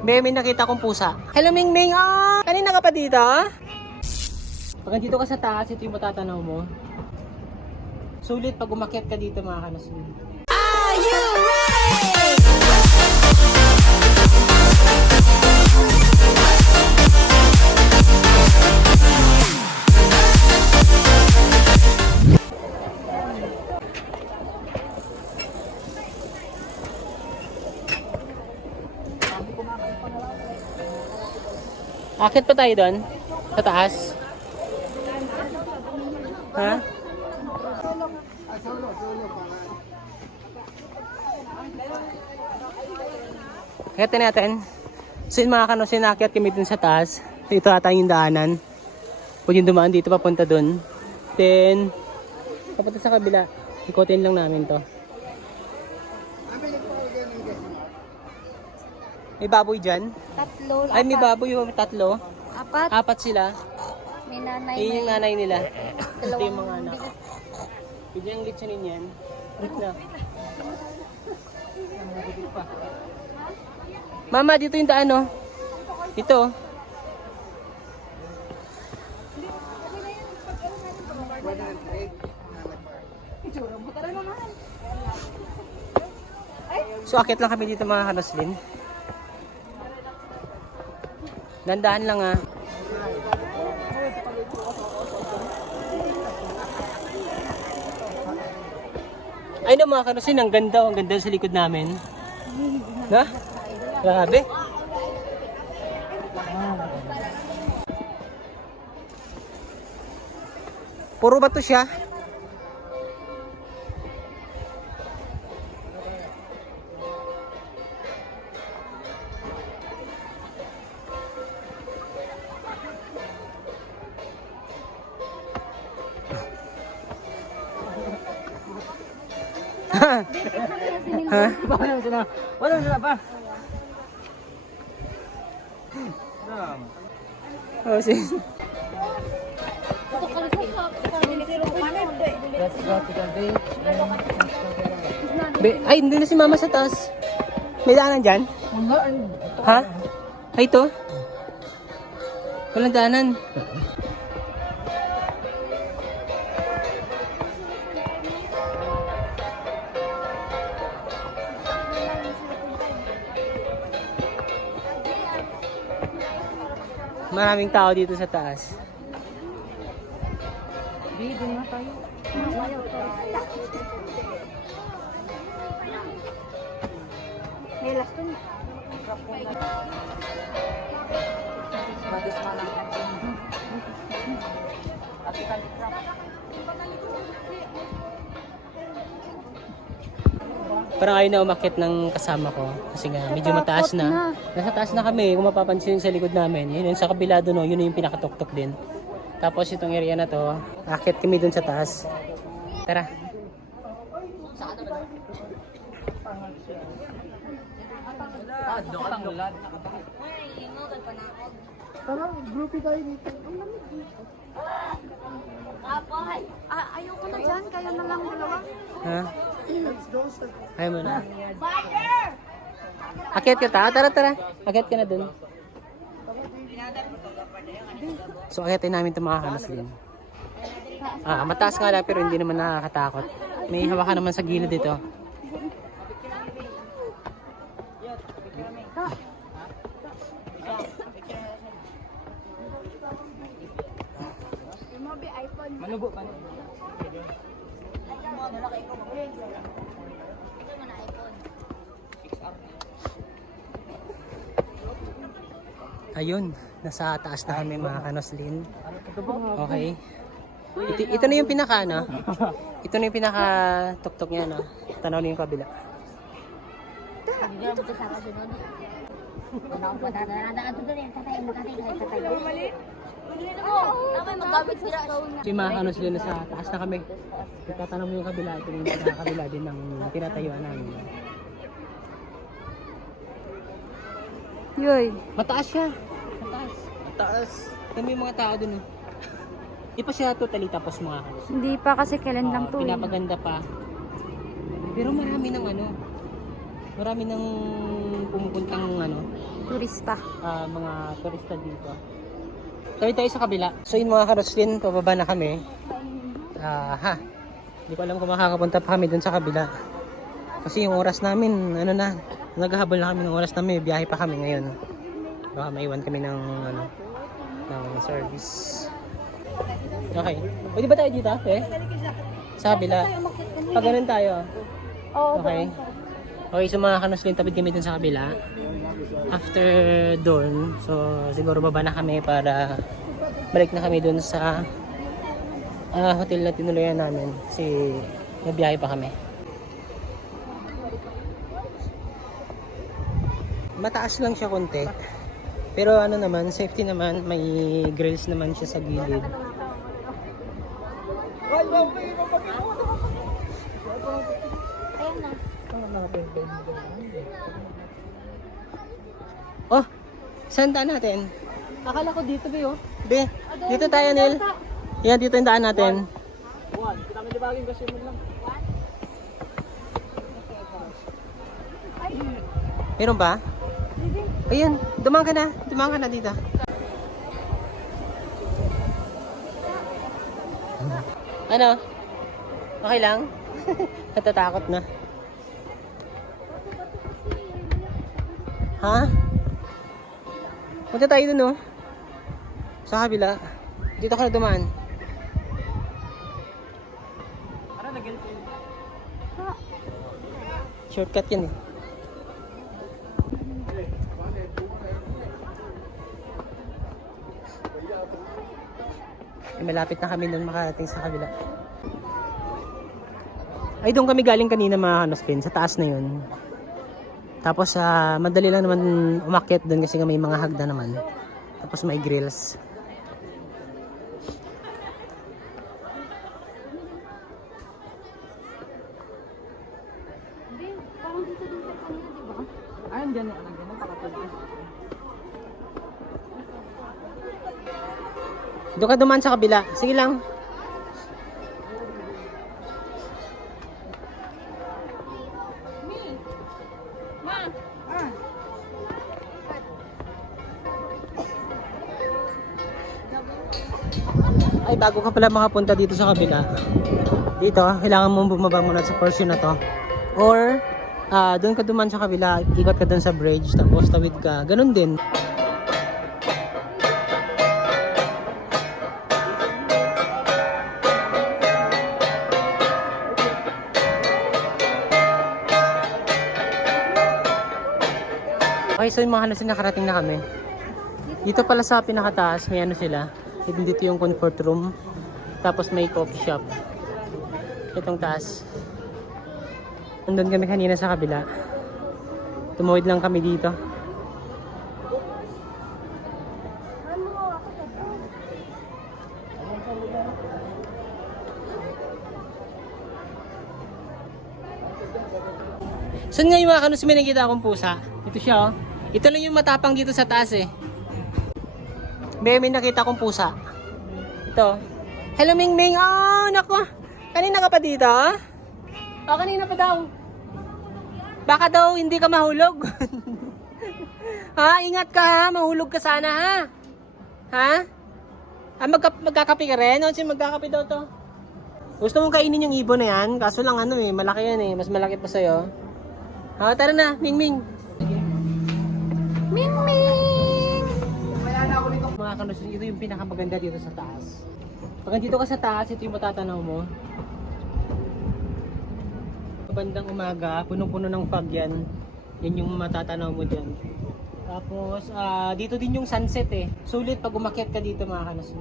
May nakita kong pusa. Hello, Ming Ming! Kanina ka pa dito? Pag nandito ka sa taas, ito yung matatanaw mo. Sulit pag umakyat ka dito, mga kanasli. Are you ready? Akit pa tayo doon? Sa taas? Ha? Akitin natin. So yun mga kanosin, naakyat kami dun sa taas. So ito ata yung daanan. Pwede yung dumaan dito papunta dun. Then, papunta sa kabila. Ikotin lang namin to. May baboy dyan? Tatlo. Ay, may baboy yung tatlo. Apat. Apat sila. May nanay. Ayun yung nanay nila. Ito Dalawang yung mga anak. Pwede yung litsunin yan. Wait na. Mama, dito yung daan, oh. Dito. So, akit lang kami dito mga kanoslin. Dandaan lang, ah. Ay no mga kanosin, ang ganda sa likod namin. Na? Grabe. Puro ba to siya? Ha? Wala sila pa. Oh, si. Ay, hindi na si mama sa taas. May daanan dyan? Ha? Ay, ito? Walang daanan. Maraming tao dito sa taas. Dito na tayo. May last one. Parang ayaw na umakyat ng kasama ko kasi nga medyo mataas na. Nasa taas na kami, kung mapapansin sa likod namin. Yun sa kabila doon, yun yung pinakatuktok din. Tapos itong area na to, akyat kami doon sa taas. Tara. Parang groupie tayo dito. Ayaw ko na dyan, kayo na lang dalawa. Ha? Ayaw mo na. Akyat ka ta? Tara. Akyat ka na doon. So akyatin namin itong mga kanaslin. Mataas nga lang pero hindi naman nakakatakot. May hawakan naman sa gilid dito. Manubo pa. Ayun, nasa taas na kami mga kanoslin. Okay. Ito na yung pinaka, no? Ito na yung pinaka tuktok niya, no? Tanaw na yung kabila. Dito ka sa kasunod. Ano pa dadaan to din tatay makatay tatay. Dapat magamit sila. So yung mga kanoslin na sa taas na kami. Itatanong mo yung kabila, ito yung kabila din ng tinatayuan namin. Yoy. Mataas siya. Mataas. Ito yung mga tao dun. Di pa siya totally tapos mga kanoslin. Hindi pa kasi kailan lang to. Pinapaganda pa. Pero marami ng pumupuntang Turista. mga turista dito. Tayo tayo sa kabila. So yun mga karoslin, pababa na kami. Hindi ko alam kung makakapunta pa kami dun sa kabila. Kasi yung oras namin, naghahabol na kami ng oras namin, biyahe pa kami ngayon. Baka maiwan kami ng service. Okay. Pwede ba tayo dito? Sa kabila. Pag ganun tayo. Okay. Okay, so mga karoslin, tabid kami dun sa kabila. After doon, so siguro baba na kami para balik na kami doon sa hotel na tinuluyan namin kasi nabiyahe pa kami. Mataas lang siya konti, pero naman, safety naman, may grills naman siya sa gilid. Oh, saan daan natin? Akala ko dito ba yun? Be, dito tayo, Neil. Yan, dito yung daan natin. Meron ba? Ayun, dumaan ka na dito. Ano? Okay lang? Natatakot na. Ha? Punta tayo dun, oh. Sa kabila. Dito ka na dumaan. Shortcut yan eh. Malapit na kami doon makarating sa kabila. Ay, doon kami galing kanina mga kanospin. Sa taas na yun. Tapos madali lang naman umakyat doon kasi may mga hagda naman. Tapos may grills. Doon ka dumaan sa kabila. Sige lang. Ay, bago ka pala makapunta dito sa kabila, dito, kailangan mong bumaba muna sa portion na to. Or, doon ka duman sa kabila, ikot ka doon sa bridge, tapos tawid ka. Ganun din. Okay, so yung mga halos nakarating na kami. Dito pala sa pinakataas, may sila. Dito yung comfort room. Tapos may coffee shop. Itong taas. Nandun kami kanina sa kabila. Tumawid lang kami dito. Saan nga yung mga kanus may nakita akong pusa? Ito siya, oh. Ito lang yung matapang dito sa taas eh. May nakita akong pusa. Ito. Hello Mingming. Oh, naku. Kanina ka pa dito, ah? Oh, kanina pa daw. Baka daw hindi ka mahulog. Ha, ingat ka ha. Mahulog ka sana ha. Ha? Magkakape ka rin? O, magkakape daw to. Gusto mong kainin yung ibon na yan? Kaso lang malaki yan eh. Mas malaki pa sa'yo. Ha, tara na, Mingming. Mingming! Mga kanus, ito yung pinakamaganda dito sa taas. Pag dito ka sa taas, ito yung matatanaw mo. Bandang umaga, punong-puno ng fog yan. Yan yung matatanaw mo dyan. Tapos, dito din yung sunset eh. Sulit pag umakyat ka dito mga kanus.